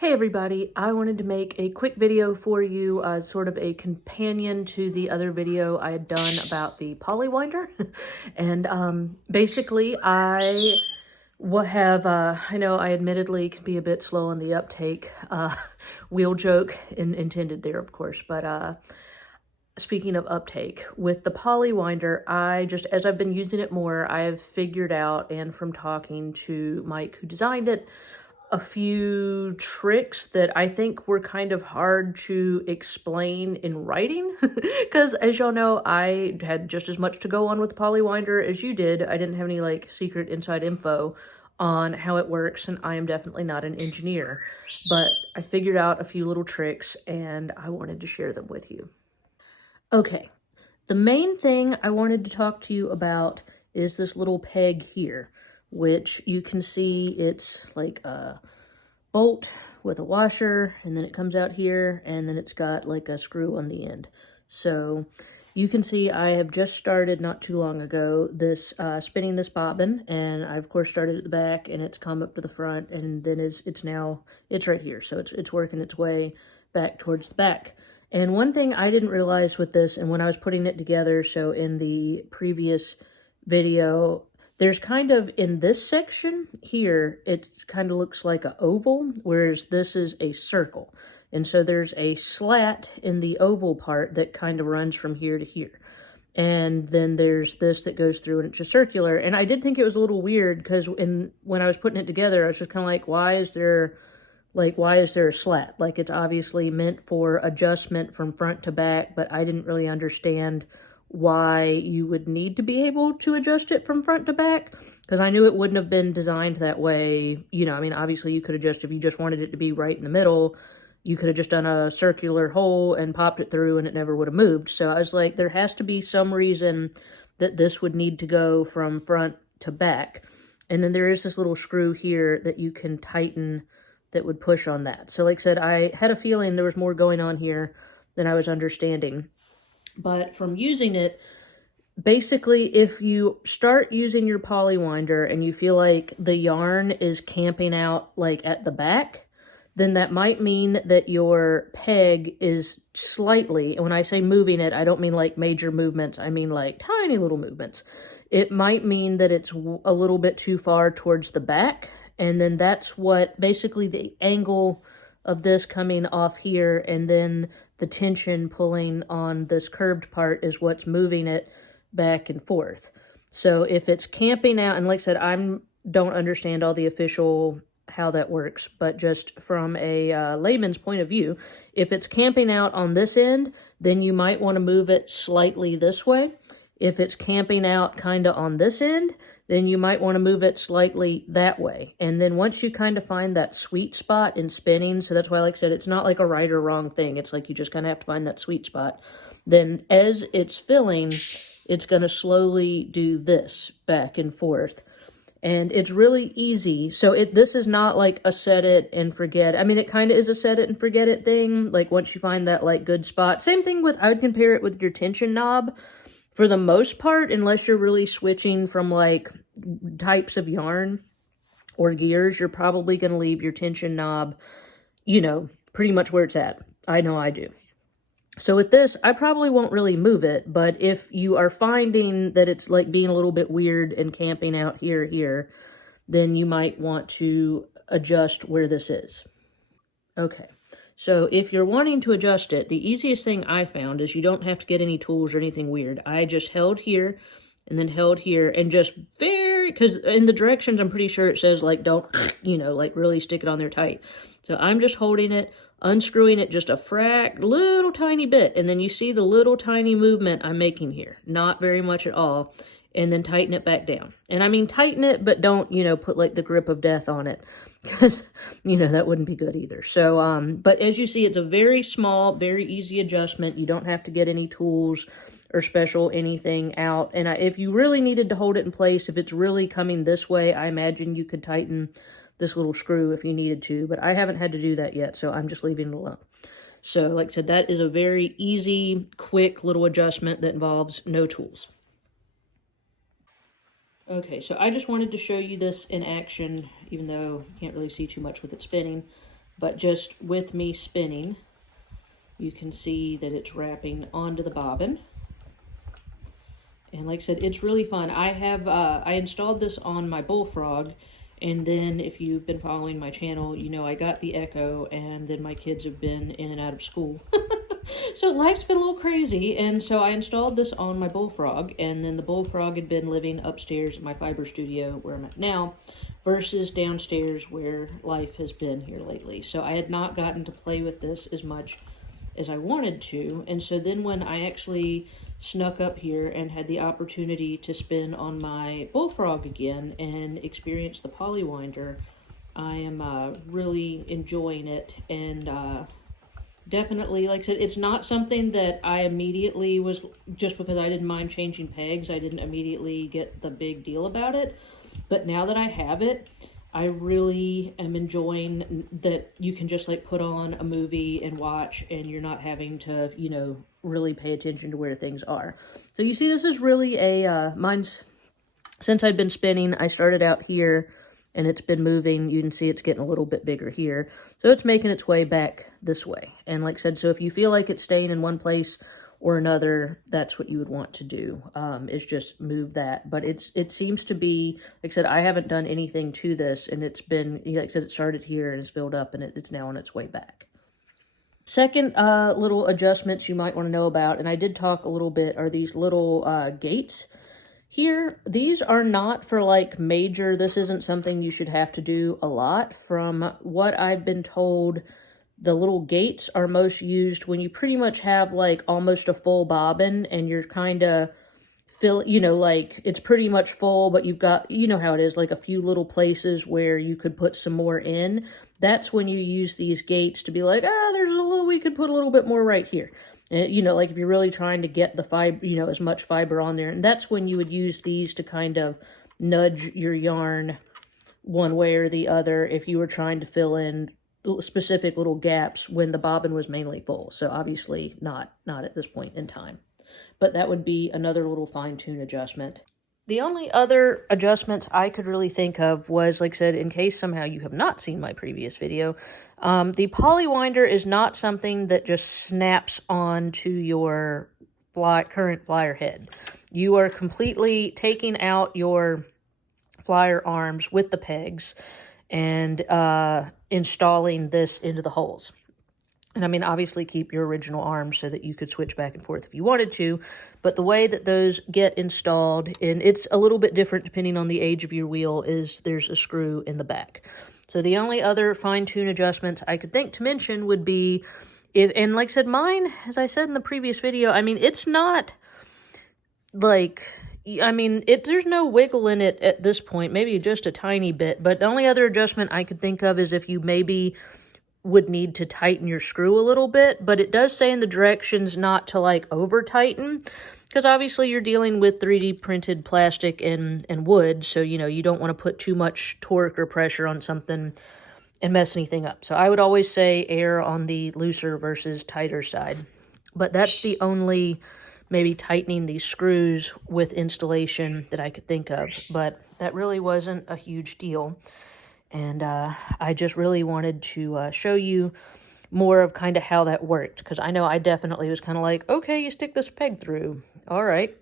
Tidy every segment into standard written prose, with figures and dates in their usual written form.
Hey everybody, I wanted to make a quick video for you, sort of a companion to the other video I had done about the Paulywinder. And basically I know I admittedly can be a bit slow on the uptake, wheel joke intended there of course, but speaking of uptake, with the Paulywinder, as I've been using it more, I have figured out, and from talking to Mike who designed it, a few tricks that I think were kind of hard to explain in writing. Because as y'all know, I had just as much to go on with the Paulywinder as you did. I didn't have any like secret inside info on how it works, and I am definitely not an engineer. But I figured out a few little tricks and I wanted to share them with you. Okay, the main thing I wanted to talk to you about is this little peg here, which you can see it's like a bolt with a washer, and then it comes out here, and then it's got like a screw on the end. So you can see I have just started not too long ago this spinning this bobbin, and I of course started at the back and it's come up to the front, and then it's right here. So it's working its way back towards the back. And one thing I didn't realize with this, and when I was putting it together, so in the previous video, there's kind of, in this section here, it kind of looks like an oval, whereas this is a circle. And so there's a slat in the oval part that kind of runs from here to here. And then there's this that goes through and it's just circular. And I did think it was a little weird because when I was putting it together, I was just kind of like, why is there a slat? Like, it's obviously meant for adjustment from front to back, but I didn't really understand why you would need to be able to adjust it from front to back, because I knew it wouldn't have been designed that way. You know, I mean, obviously you could have just, if you just wanted it to be right in the middle, you could have just done a circular hole and popped it through and it never would have moved. So I was like, there has to be some reason that this would need to go from front to back. And then there is this little screw here that you can tighten that would push on that. So like I said, I had a feeling there was more going on here than I was understanding. But from using it, basically, if you start using your Paulywinder and you feel like the yarn is camping out like at the back, then that might mean that your peg is slightly, and when I say moving it, I don't mean like major movements, I mean like tiny little movements. It might mean that it's a little bit too far towards the back, and then that's what, basically the angle of this coming off here, and then the tension pulling on this curved part is what's moving it back and forth. So if it's camping out, and like I said, I don't understand all the official how that works, but just from a layman's point of view, if it's camping out on this end, then you might want to move it slightly this way. If it's camping out kind of on this end, then you might want to move it slightly that way. And then once you kind of find that sweet spot in spinning, so that's why, like I said, it's not like a right or wrong thing. It's like you just kind of have to find that sweet spot. Then as it's filling, it's going to slowly do this back and forth. And it's really easy. So this is not like a set it and forget. I mean, it kind of is a set it and forget it thing. Like once you find that like good spot. Same thing with, I would compare it with your tension knob. For the most part, unless you're really switching from like types of yarn or gears, you're probably going to leave your tension knob, you know, pretty much where it's at. I know I do. So with this, I probably won't really move it, but if you are finding that it's like being a little bit weird and camping out here, then you might want to adjust where this is. Okay. So if you're wanting to adjust it, the easiest thing I found is you don't have to get any tools or anything weird. I just held here and then held here and just because in the directions, I'm pretty sure it says like, don't, you know, like really stick it on there tight. So I'm just holding it, unscrewing it just a little tiny bit. And then you see the little tiny movement I'm making here. Not very much at all. And then tighten it back down. And I mean, tighten it, but don't, you know, put like the grip of death on it. Because, you know, that wouldn't be good either. So, but as you see, it's a very small, very easy adjustment. You don't have to get any tools or special anything out. And if you really needed to hold it in place, if it's really coming this way, I imagine you could tighten this little screw if you needed to. But I haven't had to do that yet, so I'm just leaving it alone. So, like I said, that is a very easy, quick little adjustment that involves no tools. Okay, so I just wanted to show you this in action, even though you can't really see too much with it spinning. But just with me spinning, you can see that it's wrapping onto the bobbin. And like I said, it's really fun. I installed this on my Bullfrog, and then if you've been following my channel, you know I got the Echo, and then my kids have been in and out of school. So life's been a little crazy, and so I installed this on my Bullfrog, and then the Bullfrog had been living upstairs in my fiber studio where I'm at now, versus downstairs where life has been here lately. So I had not gotten to play with this as much as I wanted to, and so then when I actually snuck up here and had the opportunity to spin on my Bullfrog again and experience the Paulywinder, I am really enjoying it, and definitely, like I said, it's not something that I immediately was, just because I didn't mind changing pegs, I didn't immediately get the big deal about it. But now that I have it, I really am enjoying that you can just like put on a movie and watch, and you're not having to, you know, really pay attention to where things are. So you see, this is really a, mine's, since I've been spinning, I started out here, and it's been moving. You can see it's getting a little bit bigger here. So it's making its way back this way. And like I said, so if you feel like it's staying in one place or another, that's what you would want to do, is just move that. But it seems to be, like I said, I haven't done anything to this, and it's been, like I said, it started here and it's filled up, and it's now on its way back. Second little adjustments you might want to know about, and I did talk a little bit, are these little gates here. These are not for like major, this isn't something you should have to do a lot. From what I've been told, the little gates are most used when you pretty much have like almost a full bobbin and you're kind of you know, like it's pretty much full, but you've got, you know how it is, like a few little places where you could put some more in. That's when you use these gates to be like, there's a little, we could put a little bit more right here. And, you know, like if you're really trying to get the fiber, you know, as much fiber on there. And that's when you would use these to kind of nudge your yarn one way or the other if you were trying to fill in specific little gaps when the bobbin was mainly full. So obviously not at this point in time. But that would be another little fine-tune adjustment. The only other adjustments I could really think of was, like I said, in case somehow you have not seen my previous video, the Paulywinder is not something that just snaps onto your current flyer head. You are completely taking out your flyer arms with the pegs and installing this into the holes. And I mean, obviously keep your original arms so that you could switch back and forth if you wanted to. But the way that those get installed, and it's a little bit different depending on the age of your wheel, is there's a screw in the back. So the only other fine-tune adjustments I could think to mention would be, and like I said, mine, as I said in the previous video, I mean, it's not like, I mean, there's no wiggle in it at this point, maybe just a tiny bit. But the only other adjustment I could think of is if you maybe would need to tighten your screw a little bit, but it does say in the directions not to like over tighten, because obviously you're dealing with 3D printed plastic and wood, so you know you don't want to put too much torque or pressure on something and mess anything up. So I would always say err on the looser versus tighter side. But that's the only maybe tightening these screws with installation that I could think of, but that really wasn't a huge deal. And I just really wanted to show you more of kind of how that worked, because I know I definitely was kind of like, okay, you stick this peg through. All right.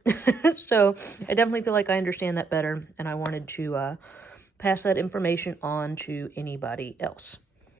So I definitely feel like I understand that better, and I wanted to pass that information on to anybody else.